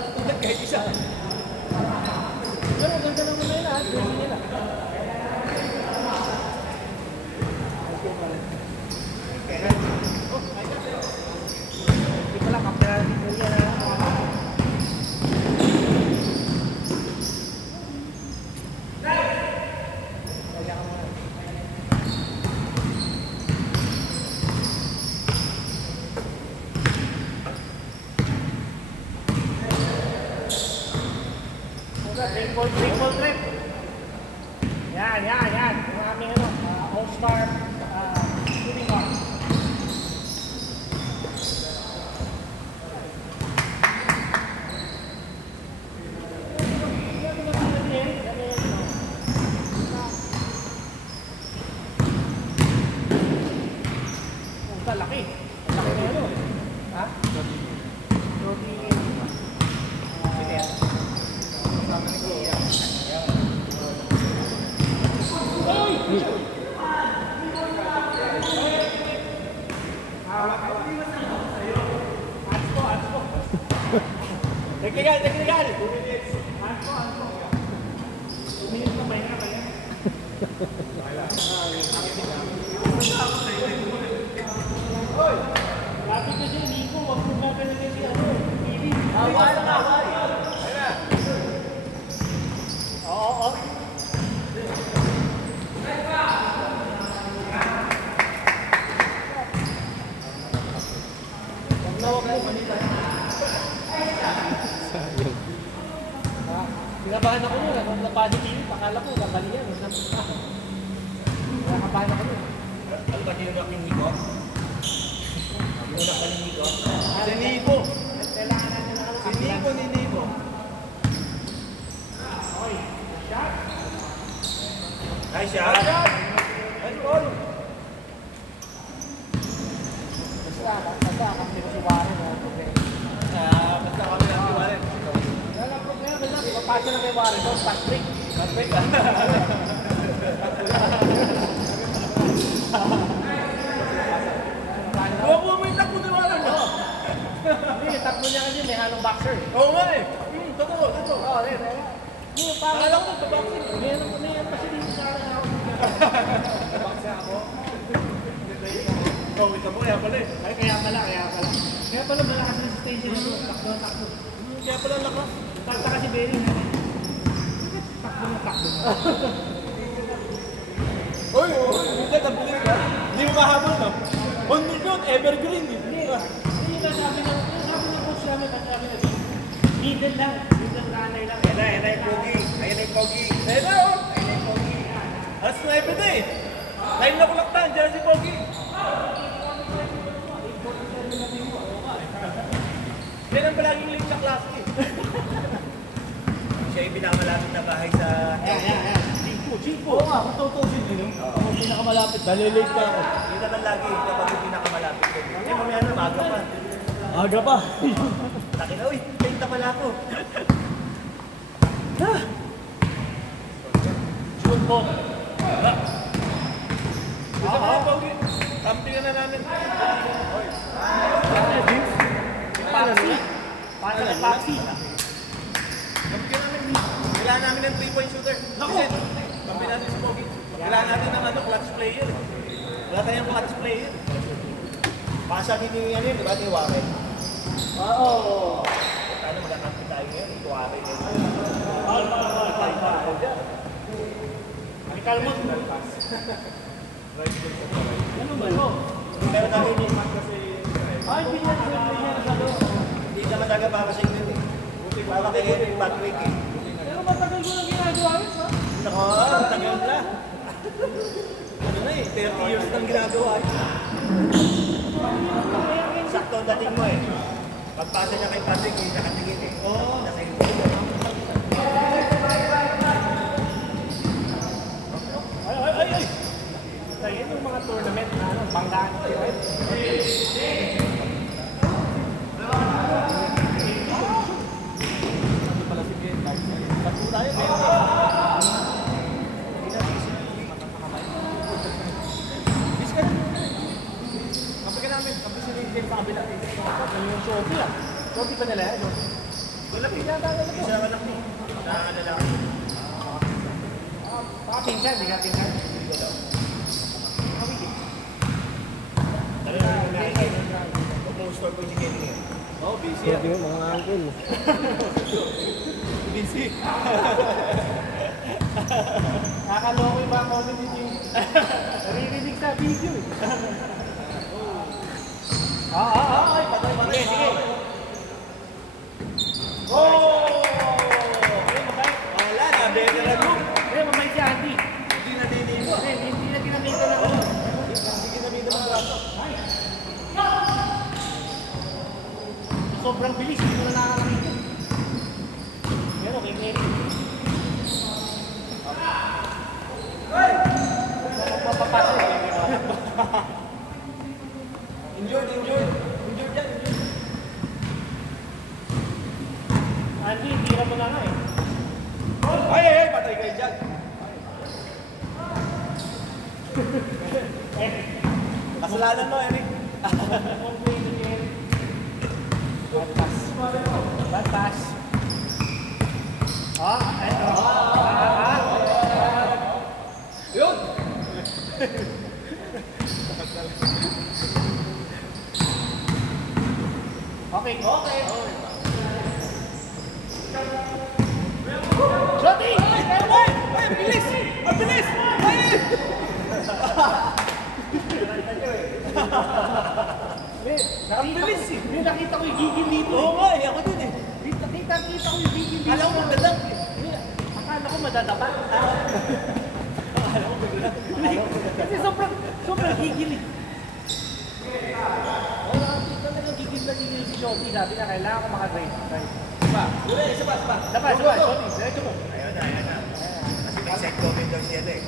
natutulad kahit isa. Pero ganda naman na yun lahat. Ganda nila. Hindi pala, kapya natin yan na. Triple trip. Yan. Yung aming all-star shooting guard. Laki. Laki na yun. Ha? Teknikal. Minutes na may na. Hoy! Lapit na siya, Nico. Huwag mo nga pala si Pili. Away. Oo. Huwag mo, manila. Pinabahan ako nun. Kung napadi Pili, pakala ko, nakali yan. Nakabahan ako nun. Ano ba tinulak yung Nico? Tinulak ka ni Nico? Si Nico! Kailangan natin na Si Nico ni Nico. Okay. Shot. Nice shot! Nice goal! Basta kami si Warren. Basta kami lang si Warren. Walang problema. Papasa na kay Warren. Fast break. Huwag mo may takbo ni Warren. Hindi, takbo niya kasi may halong boxer. Oo nga eh. Totoo. Oo, hindi, parang... Akala ko magbaboxing. May ano kasi dito sa akin ako. Boxer ako. Oh, ito po, kaya pala eh. Ay, kaya pala. Kaya pala malakas na sa station ito. Takbo. Kaya pala lakas. Talta kasi Benny. Takbo. Oy, minsan nabulit ka. Hindi mo mahabol no? On yun, evergreen eh. Hindi yung sabi ng coach namin, sabi na middle runner lang. Ayan na yung pogi. Ayan na yung pogi. Ayan na oh. Ayan na yung pogi. Alas 9 na eh. 9 na kulak na, dyan si pogi. Yan ang palaging link sa klase eh. Siya yung pinakamalapit na bahay sa... Ayan. Chico. Oo nga, kung tutusin din. Ako pinakamalapit, dalilate ka ako. Yun naman lagi kapag yung pinakamalapit ko. Eh, mamaya na, maaga pa. Aga pa. Taki na, uy, painta pala ako. Shoot po. Gusto mo na, pogi. Kampingan na namin. Paxi. Paxi. Kampingan namin. Kailangan namin ng 3-point shooter. Kasi, kampi natin si Pogi. Kailangan natin ng clutch player. Wala tayong clutch player. Baka sabi ni di ba, ni Warren? Oo. Paano magakampi tayo ngayon? Ni Warren. May kalmot. Ano ba yun? Pero namin ni Ay, hindi yan sa loob. hindi naman talaga papasing din eh. Para kayo yung Patrick eh. Pero matagal ko na ginagawa yun, ha? Nako, tagal na. Ano na eh, 30 years nang ginagawa eh. Sakto ang dating mo eh. Pagpasa niya kay Patrick, hindi nakatingin eh. Oo. Nasa iyo. Ay! Tayo yung mga tournament na banggaan ko yun. Pala si Ben, ba't tayo, Ben? Kapag namin, kapag si Jen sa kabila, yung Shopee ah. Shopee pa nila yan. Hindi siya anak ni. Lalaki. Baka pinsan, di ka pinsan. Huwag mo ko si Kenny eh. Oo, busy Sabi mo, mga uncle. Busy. Nakaloko yung mga comment ninyo. Naririnig sa video eh. Ay, patay. Sige, sige. Oh! Ayun, mabait. Wala na, veteran mo. Ayun, mabait si Andy. Hindi na dinigo. Hindi na ginamita na ako. Hindi ginamit ng braso. Sobrang bilis, hindi ko na nakakakita. Pero kay Mary. Papapasok eh. Injured yan, injured. Andy, tira mo na nga eh. Ay, patay kayo dyan. Kasalanan mo, Eric. One play to the end. Bad pass. Bad pass. Eto. Yun! Okay. Shotty! Ay, bilis! Ang bilis! Ay! Ang bilis eh. May nakita ko yung gigil dito Oo nga, ako din eh. Kita ko yung gigil dito. Alam mo, magandang. Akala ko madadapa. Kasi sobrang gigil eh. Talagang gigil na gigil si Shotty. Sabi na kailangan ko makadrive. Isa pa. Dapa, Shotty. Diretso mo. Ayun na. Kasi may side comment daw siya eh.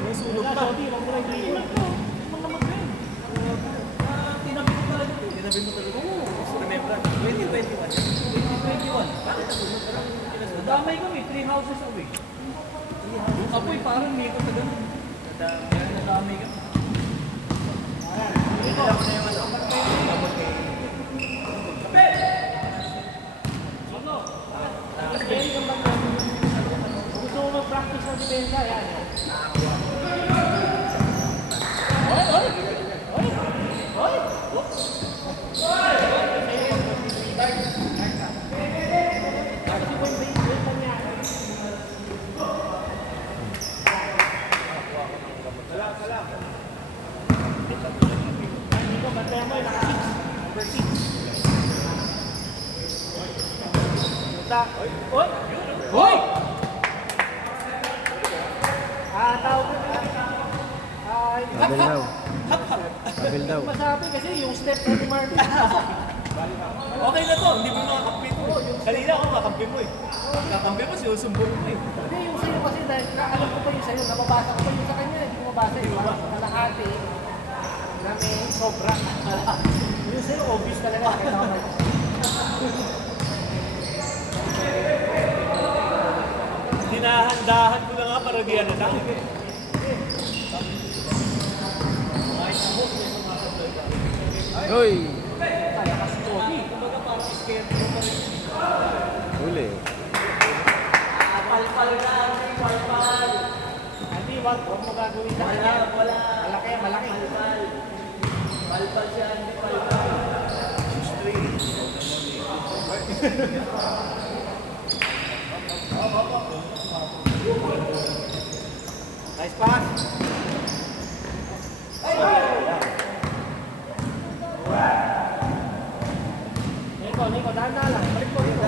May sunog pa. Tinabi mo talaga. Remember, 2021. 2021. Bakit ako? Damay kami, 3 houses away. Yung apoy parang may ito na ganun. Nadami ka. Hindi ako na yung ano. Abot kay... Gusto mo mag-practice ng depensa, yan. Hindi ko, bantayan mo, naka-6. Number 6. Hoy! Tawag ko na. Sabil daw. Sabil daw. Masabi kasi yung step ni Marvin. Okay na to, hindi mo makakampi to. Kanina ako makakampi mo eh. Kakampi mo, sinusumbong mo eh. Hindi, yung sa'yo kasi dahil alam ko pa yung sa'yo, nababasa ko pa yung sa kanya, hindi ko mabasa yung kalahati na may sobra. Yung sa'yo, obvious talaga. Dinahandahan ko na nga para di ano lang. Hoy! Kaya kasi Tony. Kumbaga parang scared mo pa rin. Huli. Hindi, wag mo gagawin sa kanya. Malaki, malaki. Palpal siya, hindi palpal. Straight. Nice pass. Nico, dahan-dahan lang. Balik mo, Nico.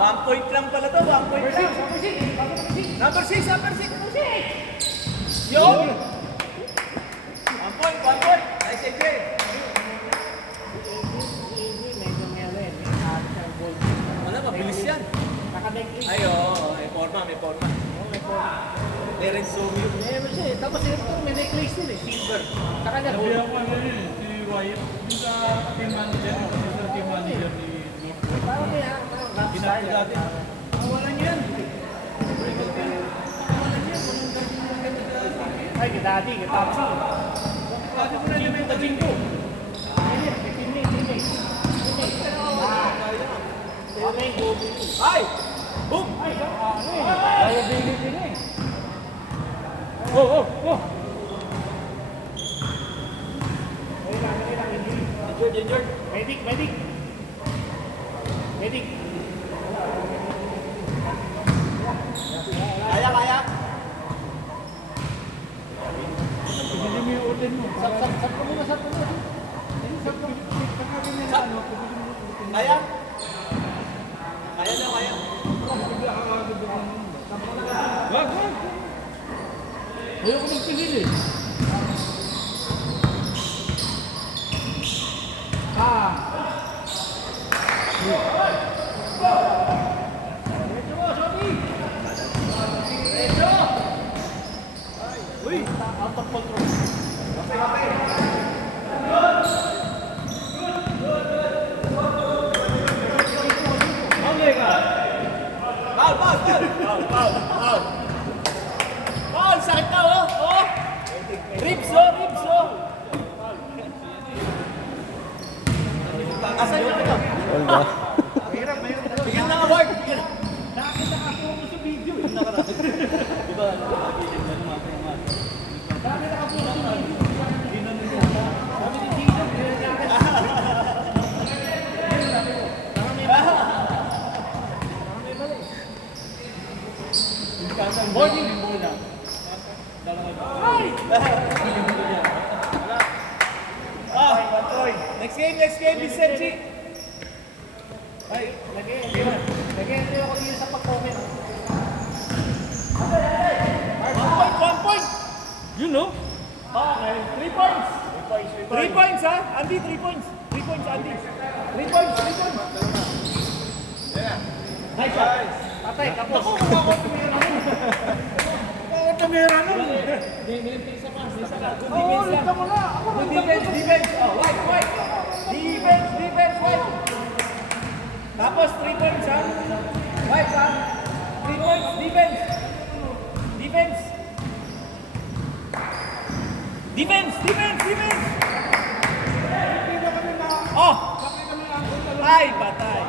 One point lang pala to, 1 point lang. Number 6. Number 6, number 6. Terence Somio. Meron siya eh. Tapos ito, may necklace din eh. Silver. Sa kanya, Sabi gold. ako ano yun, si Wyatt, yung sa team manager, sa team manager ni Northwood. Parang may rap style. dati. Walang yan. Ay, kay Daddy, kay Tapsi. Kasi mo na naman yung Jingo. Pinit, kay Pinit, Pinit. Okay, go. Ay! Boom! Ay, ano eh. Liability na eh. Oh. Ayun lang, hindi. Injured. Medic. Kaya. Hindi mo yung order mo. Sab ko muna. Kaya. Kaya. Wag. Ayaw ko magpigil eh. Out of control. Paul, sakit na oh! Ribs oh! Asan yung ito? All ba? Mahirap. Bigyan ng award! Nakakita ako sa video eh. Diba? Dami nakapuno sa video. Sabi ni Gino, pinanyakan. Morning muna. Next game, Vicente! Ay, nag-entry ako dito sa pag-comment. 1 point! You know? Okay, 3 points! 3 points ha? Andy, 3 points! 3 points, Andy! 3 points! Nice shot. Patay, kapos. Ako, kumakot tumira nun! Tumira nun. Oh, ulit ka muna! Good defense! Oh, white! Defense, white! Tapos 3 points ha? White ha? 3 points, defense! Oh! Ay, patay!